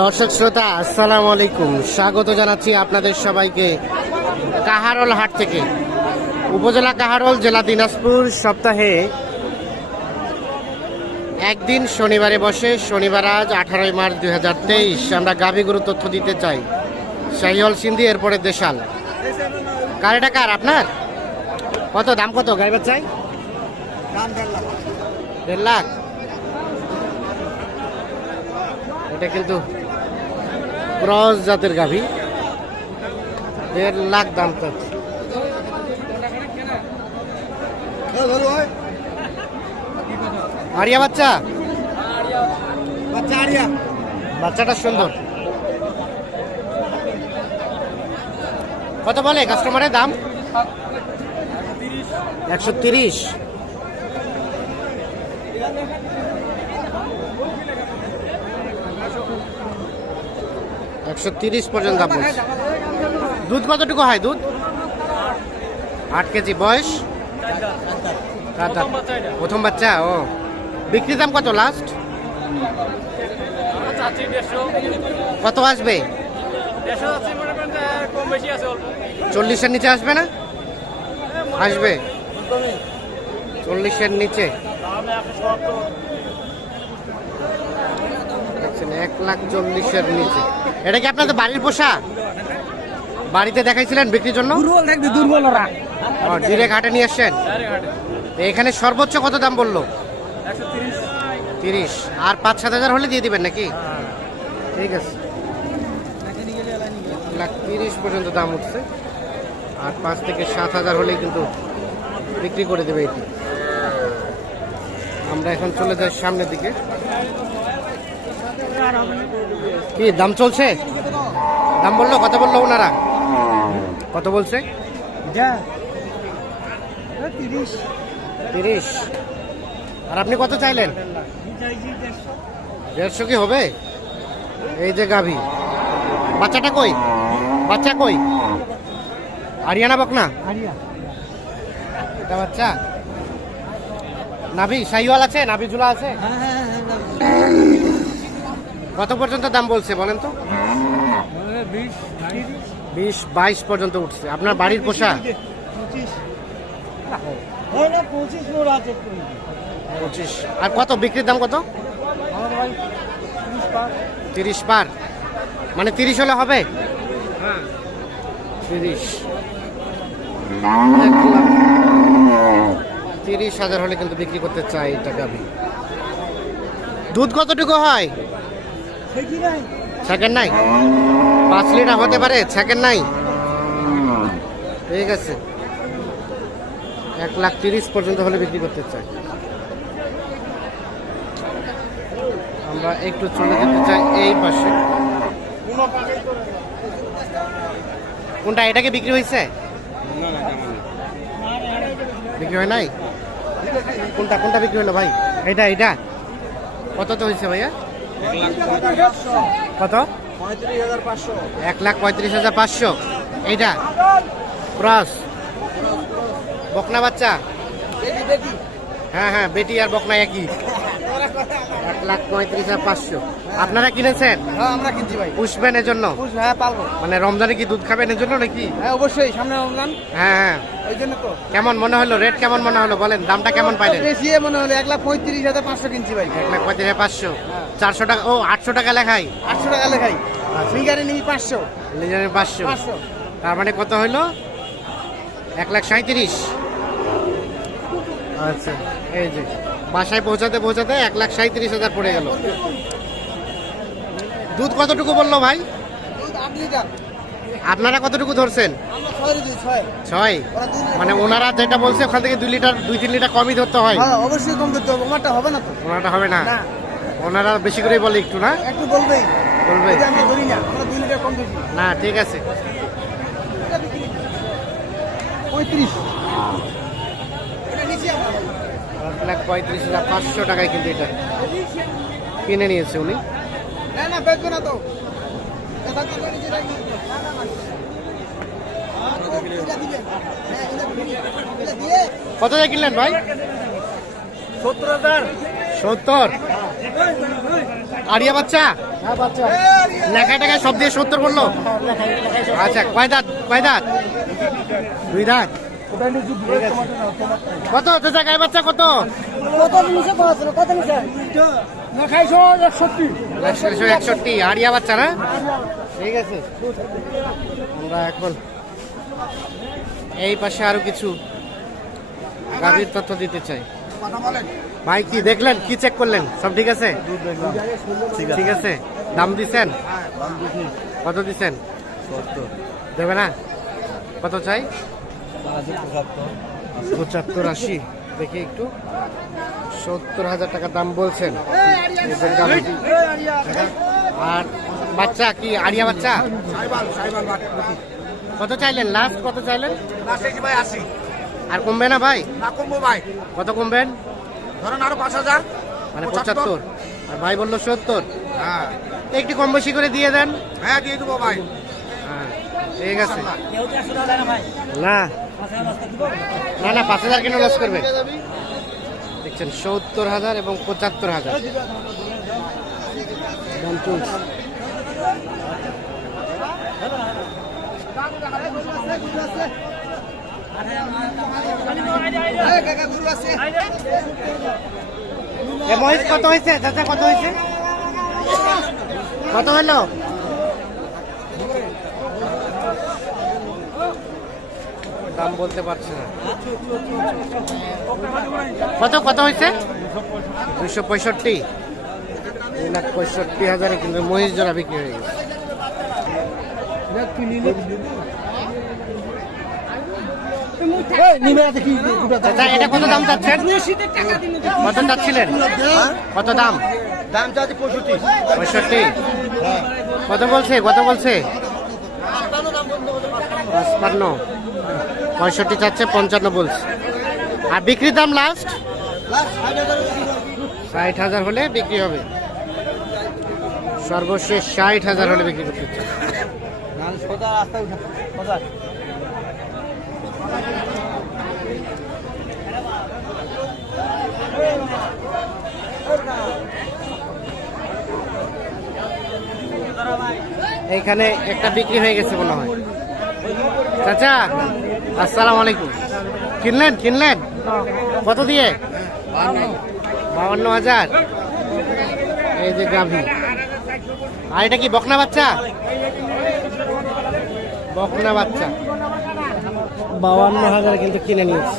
দর্শক শ্রোতা, আসসালামু আলাইকুম। স্বাগত জানাচ্ছি আপনাদের সবাইকে কাহারল হাট থেকে। উপজেলা কাহারল, জেলা দিনাজপুর সপ্তাহে একদিন শনিবারে বসে, শনিবার আজ আঠারোই মার্চ দুই হাজার তেইশ। আমরা গাভীগুরু তথ্য দিতে চাই। শাহিওয়াল সিন্ধি, এরপরে দেশাল। কার এটা কার, আপনার? কত, দাম কত? গাড়ি চাই দেড় লাখ। এটা কিন্তু ক্রস জাতের গাভী। দেড় লাখ দাম চাচ্ছে আরিয়া বাচ্চা? বাচ্চাটা সুন্দর। কত বলে কাস্টমারের দাম? একশো তিরিশ। একশো তিরিশ পর্যন্ত দাম। দুধ কতটুকু হয় দুধ? আট কেজি। বয়স? প্রথম বাচ্চা, ও। বিক্রি দাম কত লাস্ট কত আসবে? চল্লিশের নিচে আসবে না? আসবে। চল্লিশের নিচে। দেখছেন, এক লাখ চল্লিশের নিচে। এটা কি আপনাদের বাড়ির পোষা বাড়িতে দেখাইছিলেন বিক্রির জন্য? দুর্বল থাকবে দুর্বল ওরা ডিরেক্ট নিয়ে আসছেন? এখানে সর্বোচ্চ কত দাম বলল? তিরিশ। আর পাঁচ সাত হাজার হলে দিয়ে দিবেন নাকি? ঠিক আছে। লাখ তিরিশ পর্যন্ত দাম উঠছে। আর পাঁচ থেকে সাত হাজার হলেই কিন্তু বিক্রি করে দেবে এটি। আমরা এখন চলে যাই সামনের দিকে। কি দাম চলছে? দাম বলল কত বলল ওনারা? কত বলছে? যা। তিরিশ। আর আপনি কত চাইলেন? দেড়শো। কি হবে? এই যে গাভী। বাচ্চাটা কই? বাচ্চা কই? আরিয়ানা বকনা? এটা বাচ্চা? নাভি শাহিওয়াল আছে? নাভি ঝুলা আছে? কত পর্যন্ত দাম বলছে বলেন তো? বিশ, বাইশ পর্যন্ত উঠছে। আপনার বাড়ির পোষা? পঁচিশ। আর কত? বিক্রির দাম কত? তিরিশ পার। মানে তিরিশ হলে হবে? তিরিশ। তিরিশ হাজার হলে কিন্তু বিক্রি করতে চাই গাভি দুধ কতটুকু হয়? সেকেন্ড নাই পাঁচ লিটার হতে পারে সেকেন্ড নাই ঠিক আছে। এক লাখ তিরিশ পর্যন্ত হলে বিক্রি করতে চাই। আমরা একটু চলে যেতে চাই এই পাশে। কোনটা, এটা কি বিক্রি হয়েছে? বিক্রি হয় নাই? কোনটা কোনটা বিক্রি হলো ভাই? এটা এটা। কত তো হয়েছে ভাইয়া? কত? এক লাখ পঁয়ত্রিশ হাজার পাঁচশো। এইটা? ক্রস। বকনা বাচ্চা? হ্যাঁ হ্যাঁ বেটি আর বকনা একই। এক লাখ পঁয়ত্রিশ হাজার পাঁচশো। আপনারা কিনেছেন? হ্যাঁ আমরা কিনছি ভাই। পুষবেন এর জন্য হ্যাঁ মানে রমজানে কি দুধ খাবেন এর জন্য নাকি? হ্যাঁ অবশ্যই সামনে রমজান। হ্যাঁ হ্যাঁ। ওই জন্য তো। কেমন মনে হলো? রেট কেমন মনে হলো? বলেন দামটা কেমন পাইলেন? বেশি মনে হলো এক লাখ পঁয়ত্রিশ হাজার পাঁচশো কিনছি ভাই। এক লাখ পঁয়ত্রিশ হাজার পাঁচশো। চারশো টাকা ও আটশো টাকা লেখাই? আটশো টাকা লেখাই। ফিঙ্গারে নিই পাঁচশো। লিজারের পাঁচশো। তার মানে কত হইল? এক লাখ সাঁত্রিশ আচ্ছা এই যে। বাসায় পৌঁছাতে পৌঁছাতে এক লাখ সাঁত্রিশ হাজার পড়ে গেল। দুধ কতটুকু বলল ভাই? আপনারা কতটুকু ধরছেন? ছয়। মানে ওনারা যেটা বলছে ওখান থেকে দুই লিটার দুই তিন লিটার কমই ধরতে হয়। হ্যাঁ অবশ্যই কম দিতে হবে। ওমারটা হবে না তো? ওনারটা হবে না? ওনারা বেশি করেই বলে একটু না? একটু বলবেই। বলবে। আমরা ধরি না আমরা দুই লিটার কম দিচ্ছি না ঠিক আছে। পঁয়ত্রিশ এটা নিচে আমরা ভাই। এক লাখ পঁয়ত্রিশ হাজার পাঁচশো টাকায় কিন্তু এটা কিনে নিয়েছে উনি। না না বেচবে না তো। হ্যাঁ, কত দিয়ে কিনলেন ভাই? সত্তর হাজার। সত্তর? আরিয়া বাচ্চা? হ্যাঁ বাচ্চা। লেখা টাকা সব দিয়ে সত্তর করল? আচ্ছা কয় দাঁত? কয় দাঁত? দুই দাঁত? কত? চাচা গায়ে বাচ্চা কত? কত নিচে কত নিচে দেখাইছো একষট্টি। একশো একষট্টি। আরিয়া বাচ্চা না? ঠিক আছে। আমরা এখন এই পাশে আরও কিছু গাভীর তথ্য দিতে চাই। কথা ভাই কি দেখলেন? কি চেক করলেন? সব ঠিক আছে? ঠিক আছে। দাম দিচ্ছেন কত দিচ্ছেন দেবে না? কত চাই? পঁচাত্তর আশি। দেখি একটু। সত্তর হাজার টাকা দাম বলছেন। আর বাচ্চা কি? আরিয়া বাচ্চা? কত চাইলেন? লাস্ট কত চাইলেন? ভাই আর কমবে না ভাই? কমবো ভাই কত কমবেন? ধরেন আরও পাঁচ হাজার মানে পঁচাত্তর। আর ভাই বলল সত্তর। হ্যাঁ একটু কম বেশি করে দিয়ে দেন। হ্যাঁ দিয়ে দেবো ভাই। হ্যাঁ, ঠিক আছে। না। না না, পাঁচ হাজার কেন লস করবে? দেখছেন, সত্তর হাজার এবং পঁচাত্তর হাজার। কত হয়েছে? কত হয়েছে? কত হলো? দাম বলতে পারছি না। কত কত হয়েছে? দুইশো পঁয়ষট্টি। দুই লাখ পঁয়ষট্টি হাজারে কিন্তু মহিষ জোড়া বিক্রি হয়ে গেছে। এটা কত দাম চাচ্ছেন? কত চাচ্ছিলেন? কত দাম? দাম চাচ্ছি পঁয়ষট্টি। পঁয়ষট্টি। কত বলছে? কত বলছে? পঁয়ষট্টি চাচ্ছে, পঞ্চান্ন বলছে। আর বিক্রির দাম লাস্ট ষাট হাজার হলে বিক্রি হবে। সর্বশেষ ষাট হাজার হলে বিক্রি করতে এইখানে একটা বিক্রি হয়ে গেছে মনে হয়। চাচা, আসসালামু আলাইকুম। কিনলেন কিনলেন? কত দিয়ে? বাউন্ন হাজার। এই যে গাভি। আর এটা কি বকনা বাচ্চা? বকনা বাচ্চা। বাউন্ন হাজার কিন্তু কিনে নিয়েছে।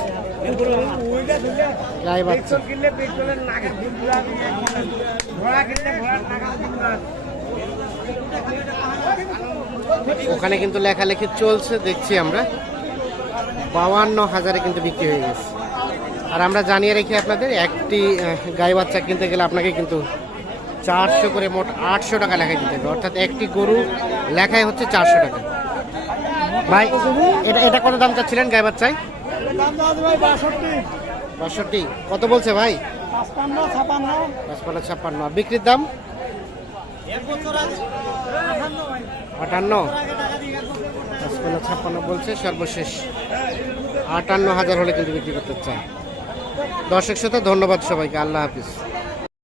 গাই বাচ্চা। ওখানে কিন্তু লেখালেখি চলছে, দেখছি আমরা। বাউান্ন হাজারে কিন্তু বিক্রি হয়ে গেছে। আর আমরা জানিয়ে রেখি আপনাদের, একটি গাই বাচ্চা কিনতে গেলে আপনাকে কিন্তু চারশো করে মোট আটশো টাকা লেখায় দিতে হবে। অর্থাৎ একটি গরু লেখায় হচ্ছে চারশো টাকা। ভাই, এটা এটা কত দাম চাচ্ছিলেন গাই বাচ্চায়? দাম বাষট্টি। কত বলছে ভাই? ছাপান্ন ছাপ্পান্ন। বিক্রির দাম? আটান্ন। পাঁচপান্ন, ছাপ্পান্ন বলছে, সর্বশেষ আটান্ন হাজার হলে কিন্তু বিক্রি করতে চায়। দর্শক সাথে ধন্যবাদ সবাইকে, আল্লাহ হাফিজ।